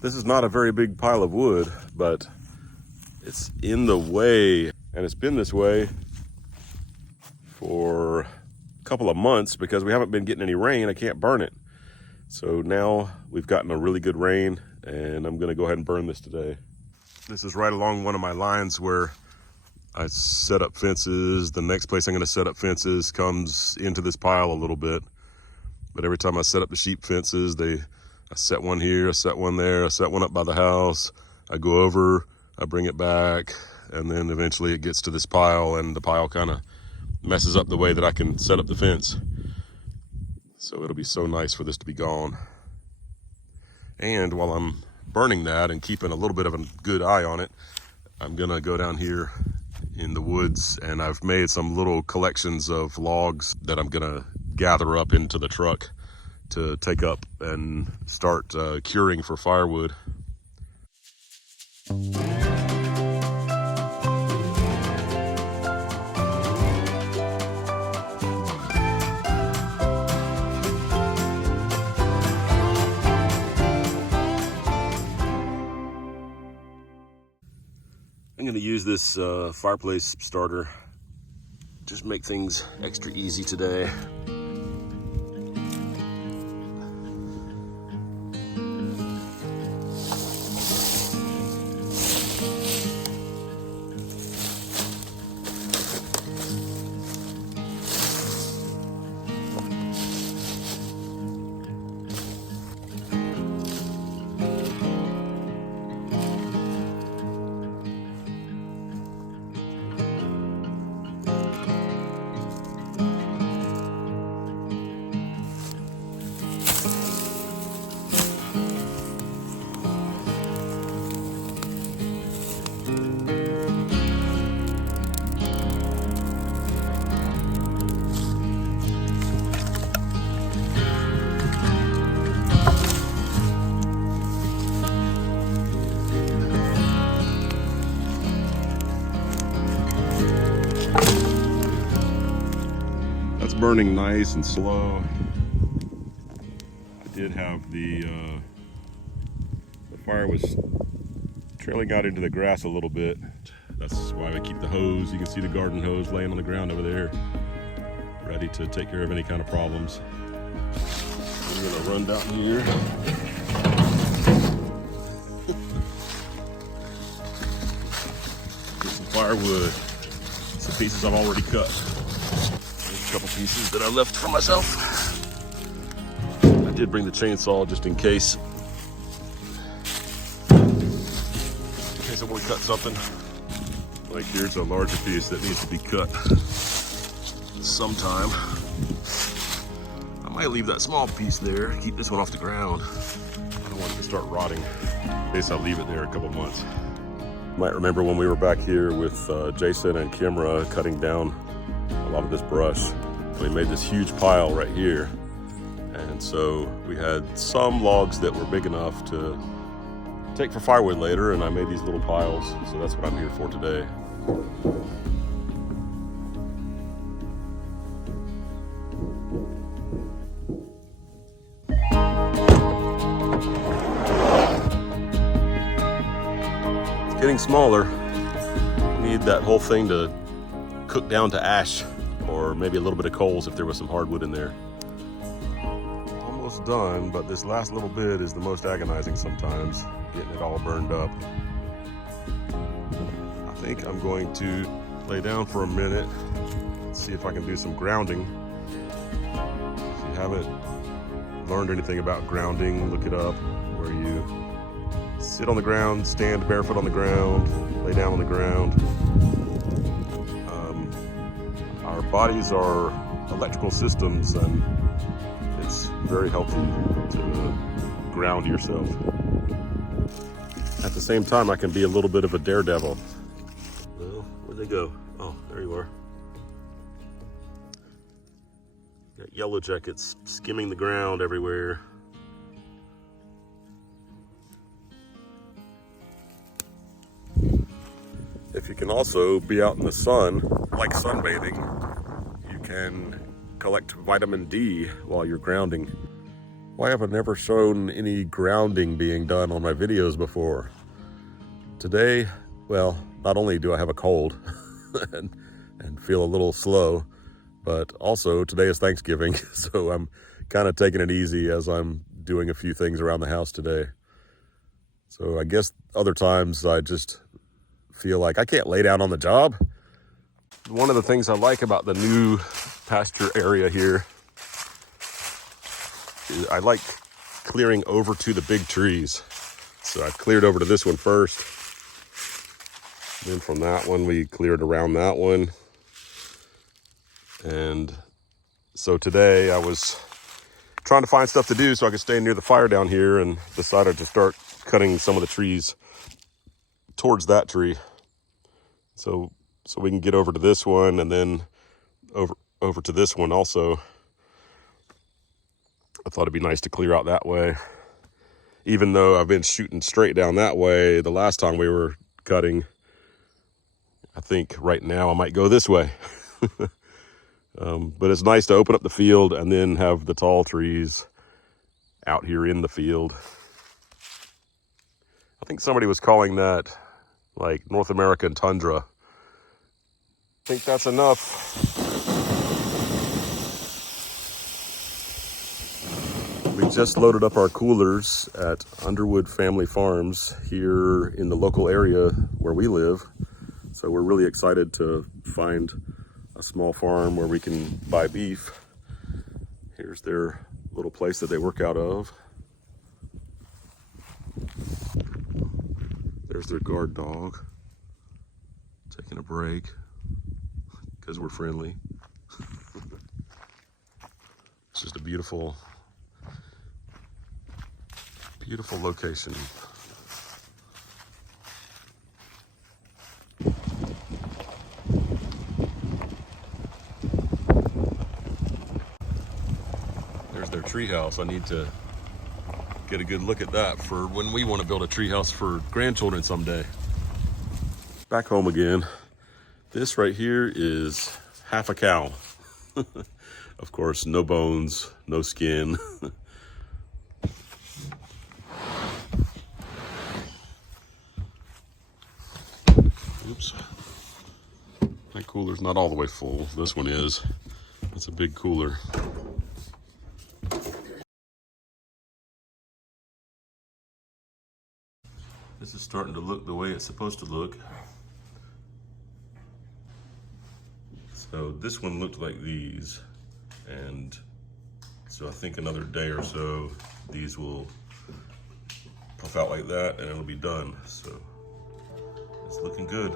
This is not a very big pile of wood, but it's in the way, and it's been this way for a couple of months because we haven't been getting any rain. I can't burn it. So now we've gotten a really good rain, and I'm gonna go ahead and burn this today. This is right along one of my lines where I set up fences. The next place I'm gonna set up fences comes into this pile a little bit. But every time I set up the sheep fences, I set one here, I set one there, I set one up by the house, I go over, I bring it back, and then eventually it gets to this pile, and the pile kind of messes up the way that I can set up the fence. So it'll be so nice for this to be gone. And while I'm burning that and keeping a little bit of a good eye on it, I'm gonna go down here in the woods, and I've made some little collections of logs that I'm gonna gather up into the truck to take up and start curing for firewood. I'm gonna use this fireplace starter, just make things extra easy today. Burning nice and slow. I did have the fire was trailing out into the grass a little bit. That's why I keep the hose. You can see the garden hose laying on the ground over there, ready to take care of any kind of problems. I'm gonna run down here. Get some firewood. Some pieces I've already cut. A couple pieces that I left for myself. I did bring the chainsaw just in case I want to cut something. Like here's a larger piece that needs to be cut sometime. I might leave that small piece there, keep this one off the ground. I don't want it to start rotting in case I leave it there a couple months. You might remember when we were back here with Jason and Kimra cutting down a lot of this brush. We made this huge pile right here, and so we had some logs that were big enough to take for firewood later, and I made these little piles, so that's what I'm here for today. It's getting smaller. I need that whole thing to cook down to ash, or maybe a little bit of coals if there was some hardwood in there. Almost done, but this last little bit is the most agonizing sometimes, getting it all burned up. I think I'm going to lay down for a minute and see if I can do some grounding. If you haven't learned anything about grounding, look it up, where you sit on the ground, stand barefoot on the ground, lay down on the ground. Our bodies are electrical systems, and it's very helpful to ground yourself. At the same time, I can be a little bit of a daredevil. Well, where'd they go? Oh, there you are. Got yellow jackets skimming the ground everywhere. If you can also be out in the sun, like sunbathing, you can collect vitamin D while you're grounding. Why have I never shown any grounding being done on my videos before? Today, well, not only do I have a cold and feel a little slow, but also today is Thanksgiving, so I'm kind of taking it easy as I'm doing a few things around the house today. So I guess other times I just feel like I can't lay down on the job. One of the things I like about the new pasture area here is I like clearing over to the big trees. So I cleared over to this one first. Then from that one, we cleared around that one. And so today I was trying to find stuff to do so I could stay near the fire down here, and decided to start cutting some of the trees towards that tree. So we can get over to this one and then over to this one also. I thought it'd be nice to clear out that way. Even though I've been shooting straight down that way the last time we were cutting, I think right now I might go this way. But it's nice to open up the field and then have the tall trees out here in the field. I think somebody was calling that like North American tundra. I think that's enough. We just loaded up our coolers at Underwood Family Farms here in the local area where we live. So we're really excited to find a small farm where we can buy beef. Here's their little place that they work out of. There's their guard dog taking a break because we're friendly. It's just a beautiful location. There's their treehouse. I need to get a good look at that for when we want to build a treehouse for grandchildren someday. Back home again. This right here is half a cow. Of course, no bones, no skin. Oops. That cooler's not all the way full. This one is. That's a big cooler. This is starting to look the way it's supposed to look. So this one looked like these, and so I think another day or so these will puff out like that and it'll be done. So it's looking good.